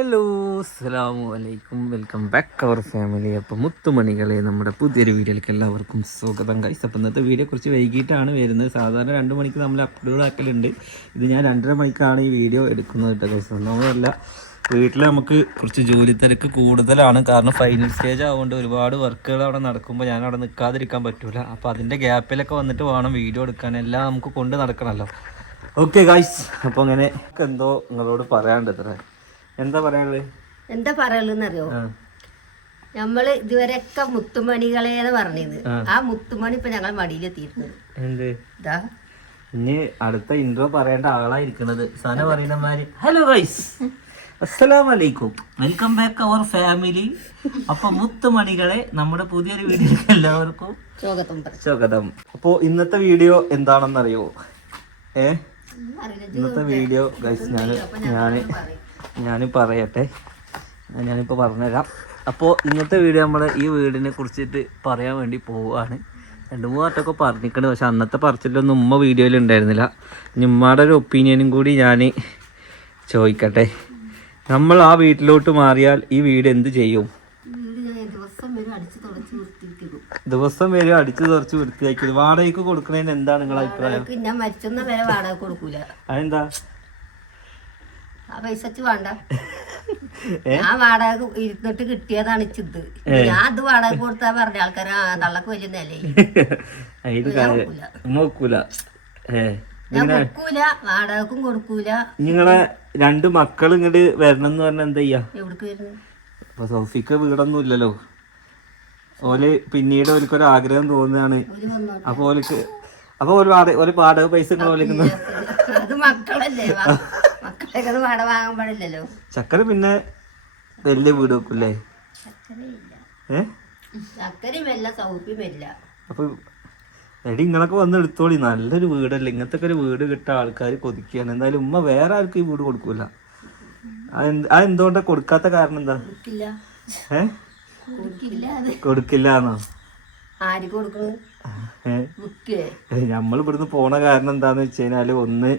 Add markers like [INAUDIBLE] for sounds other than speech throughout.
Hello അസ്സലാമു അലൈക്കും. Welcome back our family. അപ്പോൾ മുത്തുമണികളെ നമ്മുടെ പുതിയൊരു വീഡിയോയിലേക്ക് എല്ലാവർക്കും സ്വാഗതം. കൈസ് അപ്പം ഇന്നത്തെ വീഡിയോ കുറച്ച് വൈകിട്ടാണ് വരുന്നത്. സാധാരണ രണ്ട് മണിക്ക് നമ്മൾ അപ്ലോഡ് ആക്കലുണ്ട്. ഇത് ഞാൻ രണ്ടര മണിക്കാണ് ഈ വീഡിയോ എടുക്കുന്നത് കേട്ടോ കൈസ് വീട്ടിൽ നമുക്ക് കുറച്ച് ജോലി തിരക്ക് കൂടുതലാണ്. കാരണം ഫൈനൽ സ്റ്റേജ് ആയതുകൊണ്ട് ഒരുപാട് വർക്കുകൾ അവിടെ നടക്കുമ്പോൾ ഞാൻ അവിടെ നിൽക്കാതിരിക്കാൻ പറ്റൂല. അപ്പോൾ അതിന്റെ ഗ്യാപ്പിലൊക്കെ വന്നിട്ട് വേണം വീഡിയോ എടുക്കാൻ. എല്ലാം നമുക്ക് കൊണ്ട് നടക്കണമല്ലോ ഓക്കെ ഗായ്സ് അപ്പോൾ അങ്ങനെ എന്തോ നിങ്ങളോട് പറയാണ്ട് ഇത്ര. എന്താ പറയാനുള്ളത് എന്താ പറയുള്ളൂന്നറിയോ ആ. നമ്മൾ ഇതുവരെയൊക്കെ മുത്തുമണികളേന്ന് പറഞ്ഞത് ആ. മുത്തുമണി ഇപ്പൊ ഞങ്ങൾ മടിയിലെത്തിയിരുന്നത് ഇതാ ഇനി അടുത്ത ഇൻട്രോ പറയേണ്ട ആളായിരിക്കണത്. സന പറയുന്ന മാതിരി ഹലോ ഗൈസ് അസ്സലാമലൈക്കും. വെൽക്കം ബാക്ക് അവർ ഫാമിലി അപ്പൊ മുത്തുമണികളെ നമ്മുടെ പുതിയൊരു വീഡിയോയിലേക്ക് എല്ലാവർക്കും സ്വാഗതം അപ്പോ ഇന്നത്തെ വീഡിയോ എന്താണെന്നറിയോ? ഏ? ഇന്നത്തെ വീഡിയോ ഗൈസ് ഞാൻ ഞാൻ ഞാൻ പറയട്ടെ. ഞാനിപ്പോൾ പറഞ്ഞുതരാം. അപ്പോൾ ഇന്നത്തെ വീഡിയോ നമ്മൾ ഈ വീടിനെ കുറിച്ചിട്ട് പറയാൻ വേണ്ടി പോവുകയാണ്. രണ്ട് മൂന്ന് വട്ടമൊക്കെ പറഞ്ഞിരിക്കണ് പക്ഷെ അന്നത്തെ പറച്ചിലൊന്നും ഉമ്മ വീഡിയോയിൽ ഉണ്ടായിരുന്നില്ല. ഉമ്മയുടെ ഒരു ഒപ്പീനിയനും കൂടി ഞാൻ ചോദിക്കട്ടെ. നമ്മൾ ആ വീട്ടിലോട്ട് മാറിയാൽ ഈ വീട് എന്ത് ചെയ്യും? ദിവസം വരും അടിച്ചു തുറച്ച് വൃത്തിയാക്കി വാടകയ്ക്ക് കൊടുക്കുന്നതിന് എന്താണ് നിങ്ങളെ അഭിപ്രായം? ഞാൻ മരിച്ചൊന്ന വരെ വാടക കൊടുക്കൂല. അതെന്താ? ആ പൈസ വെച്ച് വേണ്ട ഞാൻ വാടക ഇരുന്നിട്ട് കിട്ടിയതാണ് ഇച്ചിത്. ഞാൻ അത് വാടക കൊടുത്താ പറഞ്ഞ ആൾക്കാർ ആ തള്ളക്ക് വലിയ നിലയിൽ [LAUGHS] ഞാൻ കൊടുക്കൂല വാടകക്കും കൊടുക്കൂല. നിങ്ങളെ രണ്ട് മക്കൾ ഇങ്ങോട്ട് വരണം എന്ന് പറഞ്ഞാൽ എന്താ ചെയ്യാ? എവിടേക്ക് സൗഫിക്ക് വീടൊന്നും ഇല്ലല്ലോ. ഓൽ പിന്നീട് ഓലിക്കൊരു ആഗ്രഹം വന്നോട്ടെ. അപ്പൊ ഓലിക്ക് അപ്പൊ ഒരു വാടക ഒരു വാടക പൈസ നിങ്ങൾ ഓലിക്കുന്നു അത് മക്കളല്ലേ [LAUGHS] വാങ്ങാൻ പാടില്ലല്ലോ. ചക്കര പിന്നെ വലിയ വീട് വെക്കൂലേ ചക്കരയില്ല ഏ? ചക്കരയും വല്ല സൗപ്പിയും വരില്ല അപ്പൊ എടി ഇങ്ങളൊക്കെ വന്ന് എടുത്തോളി. നല്ലൊരു വീടല്ലേ. ഇങ്ങനത്തെ ഒരു വീട് കിട്ടാൻ ആൾക്കാർ കൊതിക്കുകയാണ് എന്തായാലും ഉമ്മ വേറെ ആർക്കും ഈ വീട് കൊടുക്കൂല. അതെന്ത് അതെന്തുകൊണ്ടാ കൊടുക്കാത്ത കാരണം എന്താ? കൊടുക്കില്ല. ഏ? കൊടുക്കില്ല എന്നോ ഇവിടുന്ന് പോണ കാരണം എന്താന്ന് വെച്ച് കഴിഞ്ഞാൽ ഒന്ന്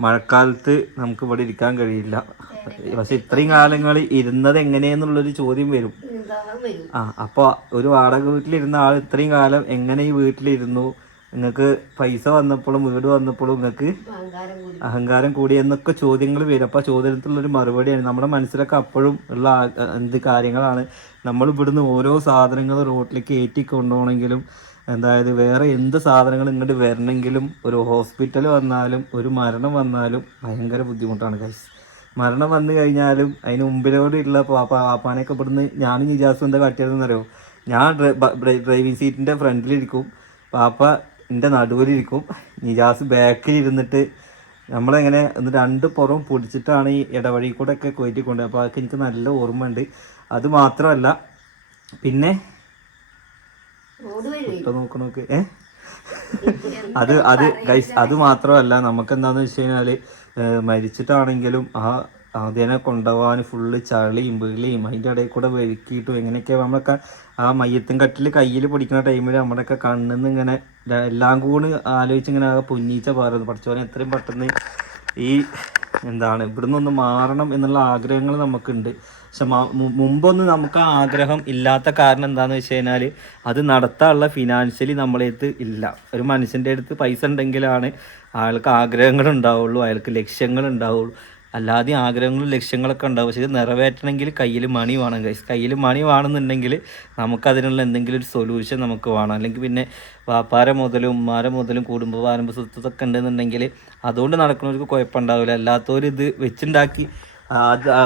മഴക്കാലത്ത് നമുക്ക് ഇവിടെ ഇരിക്കാൻ കഴിയില്ല. പക്ഷെ ഇത്രയും കാലങ്ങൾ ഇരുന്നത് എങ്ങനെയെന്നുള്ളൊരു ചോദ്യം വരും. ആ അപ്പോൾ ഒരു വാടക വീട്ടിലിരുന്ന ആൾ ഇത്രയും കാലം എങ്ങനെ ഈ വീട്ടിലിരുന്നു? നിങ്ങൾക്ക് പൈസ വന്നപ്പോഴും വീട് വന്നപ്പോഴും നിങ്ങൾക്ക് അഹങ്കാരം കൂടി. എന്നൊക്കെ ചോദ്യങ്ങൾ വരും. അപ്പോൾ ചോദ്യത്തിലുള്ളൊരു മറുപടിയാണ്. നമ്മുടെ മനസ്സിലൊക്കെ അപ്പോഴും ഉള്ള എന്ത് കാര്യങ്ങളാണ്? നമ്മൾ ഇവിടുന്ന് ഓരോ സാധനങ്ങൾ റോട്ടിലേക്ക് ഏറ്റി കൊണ്ടുപോകണമെങ്കിലും അതായത് വേറെ എന്ത് സാധനങ്ങൾ ഇങ്ങോട്ട് വരണമെങ്കിലും ഒരു ഹോസ്പിറ്റൽ വന്നാലും ഒരു മരണം വന്നാലും ഭയങ്കര ബുദ്ധിമുട്ടാണ് കൈസ് മരണം വന്നു കഴിഞ്ഞാലും അതിന് മുമ്പിലോടെയുള്ള പാപ്പ പാപ്പാനൊക്കെ ഇവിടുന്ന് ഞാനും നിജാസും എന്താ കാട്ടിയതെന്നറിയോ? ഞാൻ ഡ്രൈവിംഗ് സീറ്റിന്റെ ഫ്രണ്ടിലിരിക്കും പാപ്പ എന്റെ നടുവിലിരിക്കും നിജാസ് ബാക്കിലിരുന്നിട്ട് നമ്മളെങ്ങനെ ഒന്ന് രണ്ട് പുറം പൊടിച്ചിട്ടാണ് ഈ ഇടവഴി കൂടെ ഒക്കെ കയറ്റിക്കൊണ്ട് അപ്പോൾ അതൊക്കെ എനിക്ക് നല്ല ഓർമ്മയുണ്ട്. അത് മാത്രമല്ല പിന്നെ റോഡ് വരും. ഇപ്പൊ നോക്ക്. നോക്ക് ഏ അത് അത് ഗൈസ് അത് മാത്രമല്ല നമുക്ക് എന്താന്ന് വെച്ച് കഴിഞ്ഞാൽ മരിച്ചിട്ടാണെങ്കിലും ആ അതിനെ കൊണ്ടുപോകാൻ ഫുള്ള് ചളിയും വെളിയും അതിന്റെ ഇടയിൽ കൂടെ വെരുക്കിയിട്ടും എങ്ങനെയൊക്കെ നമ്മളൊക്കെ ആ മയ്യത്തും കട്ടിൽ കയ്യിൽ പിടിക്കുന്ന ടൈമിൽ നമ്മുടെയൊക്കെ കണ്ണിന്ന് ഇങ്ങനെ എല്ലാം കൂടി ആലോചിച്ച് ഇങ്ങനെ ആകെ പൊന്നീച്ച പാറുന്നു. പഠിച്ചോനെ എത്രയും പെട്ടെന്ന് ഈ എന്താണ് ഇവിടുന്ന് ഒന്ന് മാറണം എന്നുള്ള ആഗ്രഹങ്ങൾ നമുക്കുണ്ട്. പക്ഷെ മുമ്പൊന്നും നമുക്ക് ആഗ്രഹം ഇല്ലാത്ത കാരണം എന്താണെന്ന് വെച്ച് കഴിഞ്ഞാൽ അത് നടത്താനുള്ള ഫിനാൻഷ്യലി നമ്മളെ അടുത്ത് ഇല്ല. ഒരു മനുഷ്യന്റെ അടുത്ത് പൈസ ഉണ്ടെങ്കിലാണ് അയാൾക്ക് ആഗ്രഹങ്ങൾ ഉണ്ടാവുള്ളൂ അയാൾക്ക് ലക്ഷ്യങ്ങൾ ഉണ്ടാവുള്ളൂ. അല്ലാതെ ആഗ്രഹങ്ങളും ലക്ഷ്യങ്ങളൊക്കെ ഉണ്ടാവും. പക്ഷേ ഇത് നിറവേറ്റണമെങ്കിൽ കയ്യിൽ മണി വേണം കൈസ് കയ്യിൽ മണി വേണമെന്നുണ്ടെങ്കിൽ നമുക്കതിനുള്ള എന്തെങ്കിലും ഒരു സൊല്യൂഷൻ നമുക്ക് വേണം. അല്ലെങ്കിൽ പിന്നെ വാപ്പാര മുതലും ഉമ്മാര മുതലും കുടുംബ പാരമ്പ സ്വത്തൊക്കെ ഉണ്ടെന്നുണ്ടെങ്കിൽ അതുകൊണ്ട് നടക്കുന്നവർക്ക് കുഴപ്പമുണ്ടാവില്ല. അല്ലാത്തവർ ഇത് വെച്ചുണ്ടാക്കി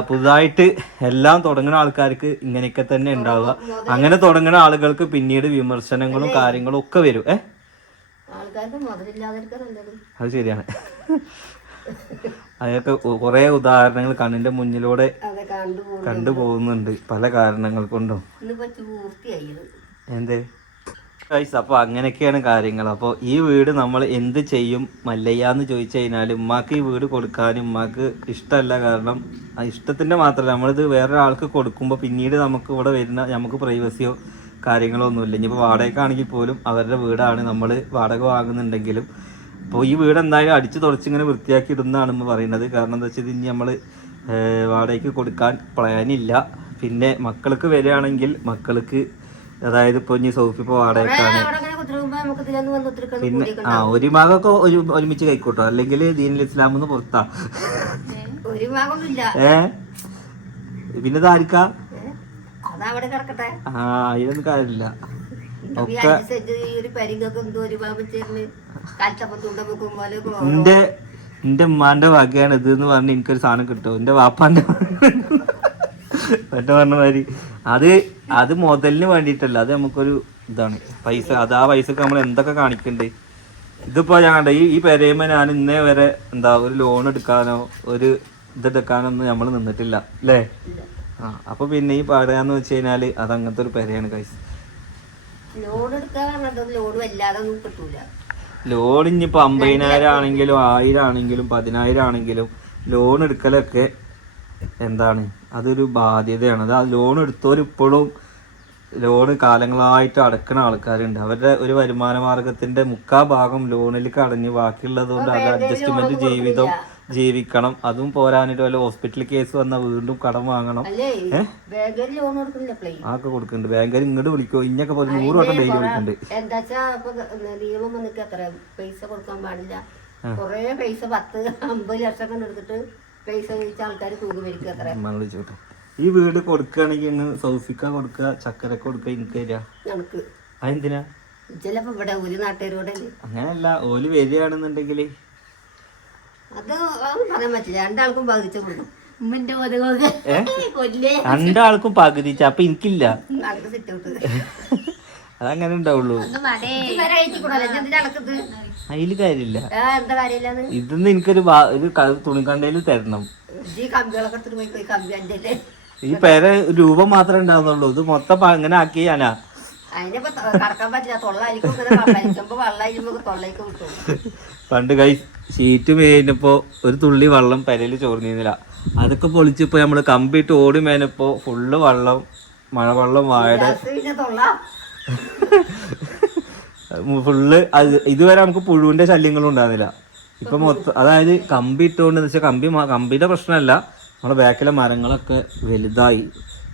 പുതുതായിട്ട് എല്ലാം തുടങ്ങുന്ന ആൾക്കാർക്ക് ഇങ്ങനെയൊക്കെ തന്നെ ഉണ്ടാവുക. അങ്ങനെ തുടങ്ങുന്ന ആളുകൾക്ക് പിന്നീട് വിമർശനങ്ങളും കാര്യങ്ങളും ഒക്കെ വരും. ഏ? അത് ശരിയാണ്. അതൊക്കെ കുറേ ഉദാഹരണങ്ങൾ കണ്ണിന്റെ മുന്നിലൂടെ കണ്ടുപോകുന്നുണ്ട് പല കാരണങ്ങൾ കൊണ്ടും. എന്തേ? ഗൈസ് അപ്പോൾ അങ്ങനെയൊക്കെയാണ് കാര്യങ്ങൾ. അപ്പോൾ ഈ വീട് നമ്മൾ എന്ത് ചെയ്യും? മല്ലയ്യ എന്ന് ചോദിച്ചു കഴിഞ്ഞാൽ ഉമ്മാക്ക് ഈ വീട് കൊടുക്കാനും ഉമ്മാക്ക് ഇഷ്ടമല്ല. കാരണം ആ ഇഷ്ടത്തിന്റെ മാത്രമല്ല നമ്മളിത് വേറൊരാൾക്ക് കൊടുക്കുമ്പോൾ പിന്നീട് നമുക്ക് ഇവിടെ വരുന്ന നമുക്ക് പ്രൈവസിയോ കാര്യങ്ങളോ ഒന്നുമില്ല. ഇനിയിപ്പോൾ വാടകയ്ക്കാണെങ്കിൽ പോലും അവരുടെ വീടാണ് നമ്മൾ വാടക വാങ്ങുന്നുണ്ടെങ്കിലും. അപ്പോൾ ഈ വീട് എന്തായാലും അടിച്ചു തുടച്ചിങ്ങനെ വൃത്തിയാക്കി ഇടുന്നതാണ് പറയുന്നത്. കാരണം എന്താ വെച്ചാൽ ഇനി നമ്മൾ വാടകയ്ക്ക് കൊടുക്കാൻ പ്ലാനില്ല പിന്നെ മക്കൾക്ക് വരികയാണെങ്കിൽ മക്കൾക്ക് അതായത് ഇപ്പൊ ഇനി സോഫി ഇപ്പൊ വാടകയ്ക്കാണ്. പിന്നെ ആ ഒരു ഭാഗമൊക്കെ ഒരു ഒരുമിച്ച് കൈക്കോട്ടോ? അല്ലെങ്കിൽ ദീനിൽ ഇസ്ലാമെന്ന് പുറത്താ? ഒരു ഭാഗമൊന്നുമില്ല. ഏ? പിന്നെ ഇതായിരിക്കാ ആ അതിനൊന്നും കാര്യമില്ല. എന്റെ എന്റെ ഉമ്മാന്റെ വകയാണ് ഇത് എന്ന് പറഞ്ഞ് എനിക്കൊരു സാധനം കിട്ടും. എന്റെ വാപ്പാന്റെ മറ്റേ പറഞ്ഞ മാതിരി അത് അത് മുതലിന് വേണ്ടിയിട്ടല്ല അത് നമുക്കൊരു ഇതാണ്. പൈസ അത് ആ പൈസക്ക് നമ്മൾ എന്തൊക്കെ കാണിക്കണ്ട്. ഇതിപ്പോ ഞാൻ കണ്ട ഈ ഈ പെരയുമ്പോ ഞാൻ ഇന്നേ വരെ എന്താ ഒരു ലോൺ എടുക്കാനോ ഒരു ഇതെടുക്കാനോ ഒന്നും നമ്മൾ നിന്നിട്ടില്ല അല്ലേ ആ അപ്പൊ പിന്നെ ഈ പറയാന്ന് വെച്ച് കഴിഞ്ഞാൽ അത് അങ്ങനത്തെ ഒരു പെരയാണ് കൈസ് ലോൺ ഇനിയിപ്പോൾ അമ്പതിനായിരം ആണെങ്കിലും ആയിരം ആണെങ്കിലും പതിനായിരം ആണെങ്കിലും ലോൺ എടുക്കലൊക്കെ എന്താണ്? അതൊരു ബാധ്യതയാണ്. അത് ആ ലോൺ എടുത്തവർ ഇപ്പോഴും ലോണ് കാലങ്ങളായിട്ട് അടക്കുന്ന ആൾക്കാരുണ്ട്. അവരുടെ ഒരു വരുമാന മാർഗത്തിന്റെ മുക്കാ ഭാഗം ലോണിലേക്ക് അടഞ്ഞ് ബാക്കിയുള്ളത് കൊണ്ട് അത് അഡ്ജസ്റ്റ്മെന്റ് ജീവിതം ജീവിക്കണം. അതും പോരാനിട്ട് വല്ല ഹോസ്പിറ്റൽ കേസ് വന്നാൽ വീണ്ടും കടം വാങ്ങണം. ആക്കെ ലോൺ കൊടുക്കുന്നുണ്ട്. ബാങ്കർ ഇങ്ങോട്ട് വിളിക്കോ ഇഞ്ഞൊക്കെ പോലെ നൂറ് വട്ടം ഡെയിലി വിളിക്കുന്നുണ്ട്. എന്താച്ചാ ഇപ്പൊ നിയമം വന്നിട്ട് അത്ര പൈസ കൊടുക്കാൻ പാടില്ല. കൊറേ പൈസ പത്ത് അമ്പത് ലക്ഷം എടുത്തിട്ട് പൈസ ചോദിച്ച ആൾക്കാർ തൂങ്ങി മരിക്കുക അത്ര. ഉമ്മാനോട് ചോദിച്ചോട്ടെ ഈ വീട് കൊടുക്കുകയാണെങ്കിൽ ഇന്ന് സൗഫിക്ക കൊടുക്കുക ചക്കരക്ക കൊടുക്കുക എനിക്ക് നമുക്ക് അതെന്തിനാ? ചിലപ്പോ ഇവിടെ ഒരു നാട്ടുകാരോടെ അങ്ങനെയല്ല ഓൽ വരികയാണെന്നുണ്ടെങ്കിൽ അത് അതൊന്നും പറയാൻ പറ്റില്ല. രണ്ടാൾക്കും ബാധിച്ചു കൊടുക്കും. ഉമ്മന്റെ ഒതുകൊക്കെ കൊല്ലേ. രണ്ടാൾക്കും പകുതിച്ച അപ്പൊ എനിക്കില്ല. അടുത്ത് സിറ്റ് ഔട്ട് അതങ്ങനെ ഉണ്ടാവുള്ളൂ. അതിൽ കാര്യമില്ല. ഇതൊന്നും എനിക്കൊരു തുണിക്കണ്ടയിൽ ഒരു ക- തുണിക്കണ്ടയിൽ തരണം. ഈ പേര രൂപം മാത്രമേ ഉണ്ടാവുന്നുള്ളൂ. ഇത് മൊത്തം അങ്ങനെ ആക്കി ഞാനാ. പണ്ട് കൈ ഷീറ്റ് മേഞ്ഞപ്പോ ഒരു തുള്ളി വെള്ളം പെരയിൽ ചോർന്നിരുന്നില്ല. അതൊക്കെ പൊളിച്ചിപ്പോ നമ്മൾ കമ്പിട്ട് ഓടി മേനപ്പോ ഫുള്ള് വെള്ളം മഴവെള്ളം വാഴ [LAUGHS] ഫുള്ള് അത് ഇതുവരെ നമുക്ക് പുഴുവിന്റെ ശല്യങ്ങളും ഉണ്ടാകുന്നില്ല ഇപ്പൊ മൊത്തം അതായത് കമ്പി ഇട്ടുകൊണ്ട് വെച്ചാൽ കമ്പി കമ്പിയുടെ പ്രശ്നമല്ല. നമ്മുടെ ബാക്കിലെ മരങ്ങളൊക്കെ വലുതായി.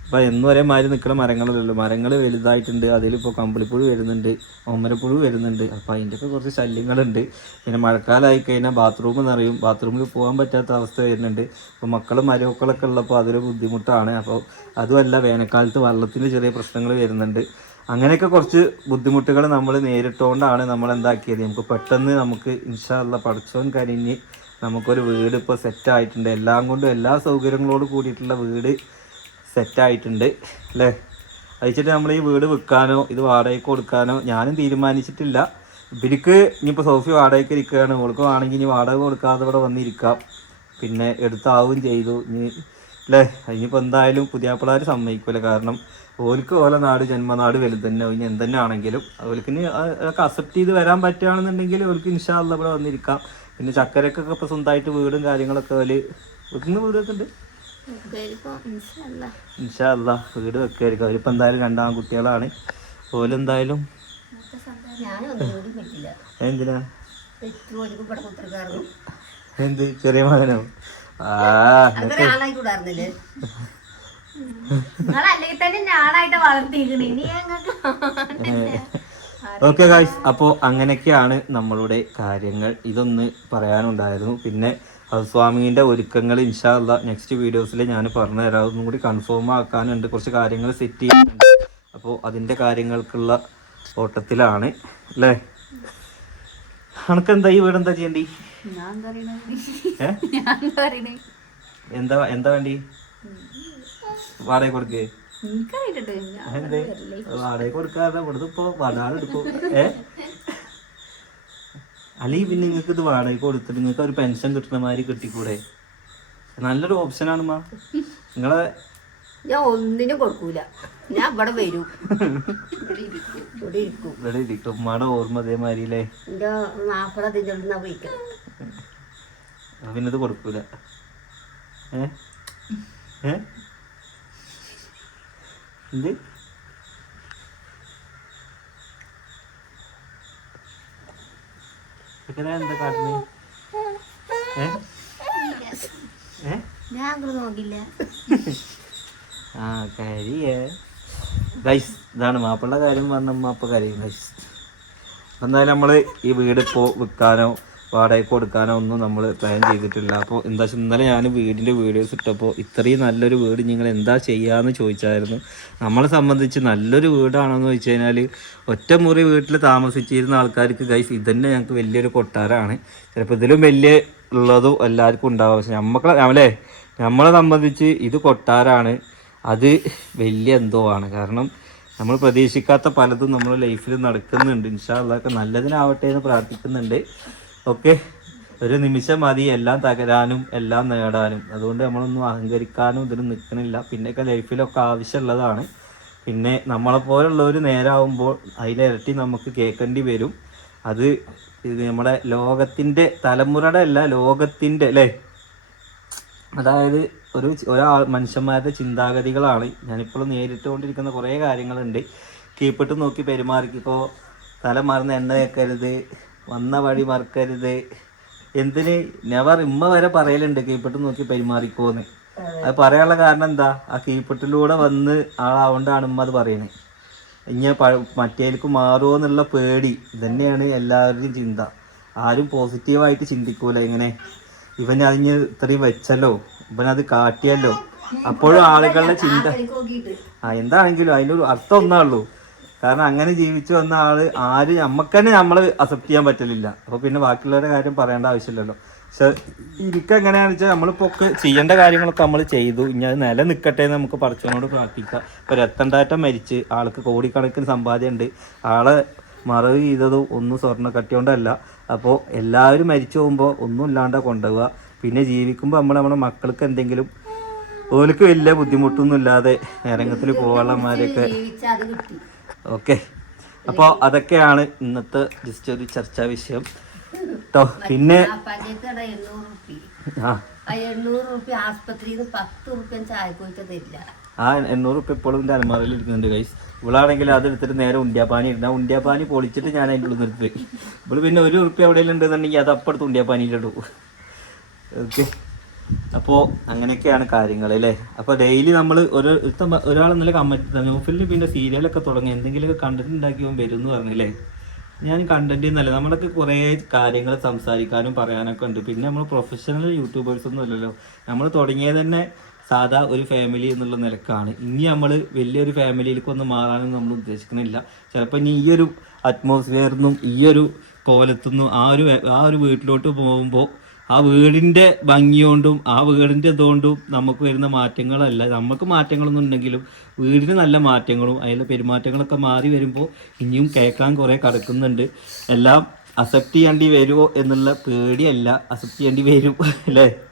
ഇപ്പൊ എന്നും വരെ മാതിരി നിൽക്കുന്ന മരങ്ങളല്ലല്ലോ. മരങ്ങൾ വലുതായിട്ടുണ്ട്. അതിലിപ്പോൾ കമ്പിളിപ്പുഴു വരുന്നുണ്ട്. ഒമ്മരപ്പുഴു വരുന്നുണ്ട്. അപ്പോൾ അതിന്റെയൊക്കെ കുറച്ച് ശല്യങ്ങളുണ്ട്. പിന്നെ മഴക്കാലമായി കഴിഞ്ഞാൽ ബാത്റൂം നിറയും. ബാത്റൂമിൽ പോകാൻ പറ്റാത്ത അവസ്ഥ വരുന്നുണ്ട്. അപ്പോൾ മക്കളും മരമക്കളൊക്കെ ഉള്ളപ്പോൾ അതൊരു ബുദ്ധിമുട്ടാണ്. അപ്പോൾ അതുമല്ല വേനൽക്കാലത്ത് വെള്ളത്തിന് ചെറിയ പ്രശ്നങ്ങൾ വരുന്നുണ്ട്. അങ്ങനെയൊക്കെ കുറച്ച് ബുദ്ധിമുട്ടുകൾ നമ്മൾ നേരിട്ടുകൊണ്ടാണ് നമ്മൾ എന്താക്കിയത്. നമുക്ക് പെട്ടെന്ന് നമുക്ക് ഇൻഷാല്ല പഠിച്ചോൻ കരിഞ്ഞ് നമുക്കൊരു വീട് ഇപ്പോൾ സെറ്റ് ആയിട്ടുണ്ട്. എല്ലാം കൊണ്ടും എല്ലാ സൗകര്യങ്ങളോട് കൂടിയിട്ടുള്ള വീട് സെറ്റ് ആയിട്ടുണ്ട് അല്ലേ? അയച്ചിട്ട് നമ്മൾ ഈ വീട് വിൽക്കാനോ ഇത് വാടകയ്ക്ക് കൊടുക്കാനോ ഞാനും തീരുമാനിച്ചിട്ടില്ല. ഇവർക്ക് ഇനിയിപ്പോൾ സോഫി വാടകയ്ക്ക് ഇരിക്കുകയാണ്. ഓൾക്ക് വേണമെങ്കിൽ ഇനി വാടക കൊടുക്കാതെ ഇവിടെ വന്നിരിക്കാം. പിന്നെ എടുത്താവും ചെയ്തു. ഇനി അല്ലേ? ഇനിയിപ്പോൾ എന്തായാലും പുതിയപ്പിള്ളേർ സമ്മതിക്കൂല. കാരണം ഓൽക്ക് ഓലെ നാട് ജന്മനാട് വലുത് തന്നെ ഇനി എന്തെന്നെ ആണെങ്കിലും ഓൽക്ക് ഇനി അതൊക്കെ അക്സെപ്റ്റ് ചെയ്ത് വരാൻ പറ്റുകയാണെന്നുണ്ടെങ്കിൽ ഓൽക്ക് ഇൻഷാല്ല ഇവിടെ വന്നിരിക്കാം. പിന്നെ ചക്കരക്കൊക്കെ ഇപ്പൊ സ്വന്തമായിട്ട് വീടും കാര്യങ്ങളൊക്കെ ഓൽ വെക്കുന്ന വീടൊക്കെ ഇൻഷാല്ല വീട് വെക്കുമായിരിക്കും അവരിപ്പോൾ എന്തായാലും രണ്ടാം കുട്ടികളാണ്. ഓലെന്തായാലും? എന്തിനാ? എന്ത്? ചെറിയ മകനോ? ആ തന്നെ ഞാനായിട്ട് വളർത്തിയിരിക്കണ ഇനി ഞങ്ങൾക്ക് ഓക്കെ ഗായ്സ് അപ്പോൾ അങ്ങനെയൊക്കെയാണ് നമ്മളുടെ കാര്യങ്ങൾ. ഇതൊന്ന് പറയാനുണ്ടായിരുന്നു. പിന്നെ സ്വാമിന്റെ ഒരുക്കങ്ങൾ ഇൻഷാല്ല നെക്സ്റ്റ് വീഡിയോസിൽ ഞാൻ പറഞ്ഞു തരാം ഒന്നും കൂടി കൺഫേം ആക്കാനുണ്ട്. കുറച്ച് കാര്യങ്ങൾ സെറ്റ് ചെയ്യുന്നുണ്ട് അപ്പോൾ അതിന്റെ കാര്യങ്ങൾക്കുള്ള ഓട്ടത്തിലാണ് അല്ലേ അനക്കെന്താ ഈ വീട് എന്താ ചെയ്യണ്ടി എന്താ എന്താ വേണ്ടി? വാടക കൊടുക്കേ. എന്തേ വാടക കൊടുക്കാതെ ഇവിടുന്ന് ഇപ്പൊ വടാട് എടുക്കും. ഏ? അല്ലെങ്കിൽ പിന്നെ നിങ്ങൾക്ക് ഇത് വാടക കൊടുത്തിട്ട് നിങ്ങൾക്ക് ഒരു പെൻഷൻ കിട്ടുന്ന മാതിരി കിട്ടിക്കൂടെ? നല്ലൊരു ഓപ്ഷൻ ആണ് മാ നിങ്ങളെ ഞാൻ ഒന്നിനും കൊടുക്കൂല. ഞാൻ ഇവിടെ വരും. ഇവിടെ ഇരിക്കും. ഇവിടെ ഇരിക്കും. ഉമ്മയുടെ ഓർമ്മ അതേമാതിരി എന്റെ മാപ്പിള പോയിക്കണം. പിന്നെ ഇത് കൊടുക്കൂല. ഏ? ഏ? എന്ത്? എന്താ കാട്ടുന്നത് ഞാൻ അങ്ങോട്ട് നോക്കില്ല. ആ കരിയേ. ഗൈസ് ഇതാണ് മാപ്പിളുടെ കാര്യം വന്നമ്മ മാപ്പ കരയും ഗൈസ്. എന്നാലും നമ്മൾ ഈ വീട് ഇപ്പോൾ വിൽക്കാനോ വാടകയ്ക്ക് കൊടുക്കാനോ ഒന്നും നമ്മൾ പ്ലാൻ ചെയ്തിട്ടില്ല. അപ്പോൾ എന്താ വെച്ചാൽ ഇന്നലെ ഞാൻ വീടിന്റെ വീഡിയോസ് ഇട്ടപ്പോൾ ഇത്രയും നല്ലൊരു വീട് നിങ്ങൾ എന്താ ചെയ്യാന്ന് ചോദിച്ചായിരുന്നു. നമ്മളെ സംബന്ധിച്ച് നല്ലൊരു വീടാണെന്ന് ചോദിച്ചു കഴിഞ്ഞാൽ ഒറ്റ മുറി വീട്ടിൽ താമസിച്ചിരുന്ന ആൾക്കാർക്ക് ഗൈസ് ഇതന്നെ ഞങ്ങൾക്ക് വലിയൊരു കൊട്ടാരമാണ് ചിലപ്പോൾ ഇതിലും വലിയ ഉള്ളതും എല്ലാവർക്കും ഉണ്ടാവും. പക്ഷെ നമ്മളെ അല്ലേ? നമ്മളെ സംബന്ധിച്ച് ഇത് കൊട്ടാരമാണ് അത് വലിയ എന്തോ ആണ്. കാരണം നമ്മൾ പ്രതീക്ഷിക്കാത്ത പലതും നമ്മുടെ ലൈഫിൽ നടക്കുന്നുണ്ട്. ഇൻഷാ ഇൻഷാല്ലൊക്കെ നല്ലതിനാവട്ടെ എന്ന് പ്രാർത്ഥിക്കുന്നുണ്ട്. ഓക്കെ. ഒരു നിമിഷം മതി. എല്ലാം തകരാനും എല്ലാം നേടാനും. അതുകൊണ്ട് നമ്മളൊന്നും അഹങ്കരിക്കാനും ഇതിന് നിൽക്കണില്ല പിന്നെയൊക്കെ ലൈഫിലൊക്കെ ആവശ്യമുള്ളതാണ്. പിന്നെ നമ്മളെ പോലുള്ളവർ നേരാവുമ്പോൾ അതിലിരട്ടി നമുക്ക് കേൾക്കേണ്ടി വരും. അത് ഇത് നമ്മുടെ ലോകത്തിന്റെ തലമുറയുടെ അല്ല ലോകത്തിന്റെ അല്ലേ? അതായത് ഒരു ഒരാൾ മനുഷ്യന്മാരുടെ ചിന്താഗതികളാണ്. ഞാനിപ്പോഴും നേരിട്ടുകൊണ്ടിരിക്കുന്ന കുറേ കാര്യങ്ങളുണ്ട്. കീപ്പിട്ട് നോക്കി പെരുമാറിക്കിപ്പോൾ തല മറന്ന് എണ്ണ വെക്കരുത് വന്ന വഴി മറക്കരുത്. എന്തിന്? നെവർ ഇമ്മ വരെ പറയലുണ്ട് കീപ്പിട്ട് നോക്കി പെരുമാറിക്കോന്ന്. അത്. പറയാനുള്ള കാരണം എന്താ? ആ കീപ്പിട്ടിലൂടെ വന്ന് ആളാവണ്ടാണ് ഇമ്മ അത് പറയുന്നത് ഇനി മറ്റേലേക്ക് മാറുമോ എന്നുള്ള പേടി ഇതന്നെയാണ് എല്ലാവരുടെയും ചിന്ത. ആരും പോസിറ്റീവായിട്ട് ചിന്തിക്കൂല ഇങ്ങനെ. ഇവൻ അതിന് ഇത്രയും വെച്ചല്ലോ. ഇവൻ അത് കാട്ടിയല്ലോ. അപ്പോഴും ആളുകളുടെ ചിന്ത ആ എന്താണെങ്കിലും അതിനൊരു അർത്ഥം ഒന്നേ ഉള്ളൂ. കാരണം അങ്ങനെ ജീവിച്ചു വന്ന ആൾ ആര് നമുക്ക് തന്നെ നമ്മൾ അക്സെപ്റ്റ് ചെയ്യാൻ പറ്റലില്ല. അപ്പൊ പിന്നെ ബാക്കിയുള്ളവരുടെ കാര്യം പറയേണ്ട ആവശ്യമില്ലല്ലോ. പക്ഷെ എനിക്ക് എങ്ങനെയാണെന്ന് വെച്ചാൽ നമ്മളിപ്പോ ചെയ്യേണ്ട കാര്യങ്ങളൊക്കെ നമ്മൾ ചെയ്തു. ഇനി അത് നില നിൽക്കട്ടെ എന്ന് നമുക്ക് പഠിച്ചവനോട് പ്രാർത്ഥിക്കാം. ഇപ്പൊ രത്തണ്ടാറ്റ മരിച്ച് ആൾക്ക് കോടിക്കണക്കിന് സമ്പാദ്യം ഉണ്ട് ആളെ മറവ് ചെയ്തതും ഒന്നും സ്വർണ കട്ടിയോണ്ടല്ല. അപ്പോൾ എല്ലാവരും മരിച്ചു പോകുമ്പോൾ ഒന്നും ഇല്ലാണ്ട കൊണ്ടുപോവുക. പിന്നെ ജീവിക്കുമ്പോൾ നമ്മൾ നമ്മുടെ മക്കൾക്ക് എന്തെങ്കിലും ഓർക്ക് വലിയ ബുദ്ധിമുട്ടൊന്നും ഇല്ലാതെ രംഗത്തിൽ പോകാനുള്ളമാരെയൊക്കെ ഓക്കെ. അപ്പോൾ അതൊക്കെയാണ് ഇന്നത്തെ ജസ്റ്റ് ഒരു ചർച്ചാ വിഷയം. കേട്ടോ പിന്നെ ആ എണ്ണൂറ് ആസ്പത്രിയിൽ നിന്ന് പത്ത് റുപ്യ തരില്ല. ആ എണ്ണൂറ് ഇപ്പോഴും എന്റെ അലമാറയിൽ ഇരിക്കുന്നുണ്ട് ഗൈസ് ഇവളാണെങ്കിൽ അത് എടുത്തിട്ട് നേരെ ഉണ്ടിയാപ്പാനി ഇടുന്ന ഉണ്ടിയാപ്പാനി പൊളിച്ചിട്ട് ഞാൻ അതിന്റെ ഉള്ളിൽ നിർത്തി. ഇവൾ പിന്നെ ഒരു ഉറുപ്പ് എവിടെയെങ്കിലും ഉണ്ടെന്നുണ്ടെങ്കിൽ അത് അപ്പുറത്ത് ഉണ്ടിയാപ്പാനിയിലിടും. ഓക്കെ. അപ്പോൾ അങ്ങനെയൊക്കെയാണ് കാര്യങ്ങൾ അല്ലേ? അപ്പോൾ ഡെയിലി നമ്മൾ ഒരു ഒരാൾ നല്ല കമന്റ് നോഫിലിൽ പിന്നെ സീരിയലൊക്കെ തുടങ്ങി എന്തെങ്കിലുമൊക്കെ കണ്ടന്റ് ഉണ്ടാക്കി വരുന്നു വരും എന്ന് പറഞ്ഞില്ലേ ഞാൻ കണ്ടന്റ് എന്നല്ല നമ്മളൊക്കെ കുറേ കാര്യങ്ങൾ സംസാരിക്കാനും പറയാനൊക്കെ ഉണ്ട്. പിന്നെ നമ്മൾ പ്രൊഫഷണൽ യൂട്യൂബേഴ്സ് ഒന്നും അല്ലല്ലോ. നമ്മൾ തുടങ്ങിയത് തന്നെ സാധാ ഒരു ഫാമിലി എന്നുള്ള നിലക്കാണ്. ഇനി നമ്മൾ വലിയൊരു ഫാമിലിയിലേക്ക് ഒന്ന് മാറാനൊന്നും നമ്മൾ ഉദ്ദേശിക്കുന്നില്ല. ചിലപ്പോൾ ഇനി ഈ ഒരു അറ്റ്മോസ്ഫിയറിന്നും ഈ ഒരു കോലത്തുനിന്നും ആ ഒരു ആ ഒരു വീട്ടിലോട്ട് പോകുമ്പോൾ ആ വീടിന്റെ ഭംഗിയോണ്ടും ആ വീടിന്റെ ഇതുകൊണ്ടും നമുക്ക് വരുന്ന മാറ്റങ്ങളല്ല. നമുക്ക് മാറ്റങ്ങളൊന്നും ഉണ്ടെങ്കിലും വീടിന് നല്ല മാറ്റങ്ങളും അതിലെ പെരുമാറ്റങ്ങളൊക്കെ മാറി വരുമ്പോൾ ഇനിയും കേൾക്കാൻ കുറേ കിടക്കുന്നുണ്ട്. എല്ലാം അക്സെപ്റ്റ് ചെയ്യേണ്ടി വരുമോ എന്നുള്ള പേടിയല്ല. അക്സെപ്റ്റ് ചെയ്യേണ്ടി വരും അല്ലേ?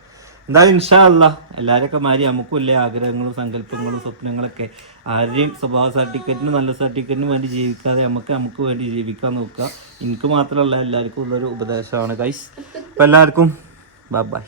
എന്തായാലും ഇൻഷാല്ല എല്ലാവരൊക്കെ മാതിരി നമുക്കും ഇല്ലേ ആഗ്രഹങ്ങളും സങ്കല്പങ്ങളും സ്വപ്നങ്ങളൊക്കെ. ആരുടെയും സ്വഭാവ സർട്ടിഫിക്കറ്റിന് നല്ല സർട്ടിഫിക്കറ്റിന് വേണ്ടി ജീവിക്കാതെ നമുക്ക് നമുക്ക് വേണ്ടി ജീവിക്കാൻ നോക്കുക. എനിക്ക് മാത്രമല്ല എല്ലാവർക്കും ഉള്ളൊരു ഉപദേശമാണ് ഗൈസ് അപ്പോൾ എല്ലാവർക്കും ബൈ ബൈ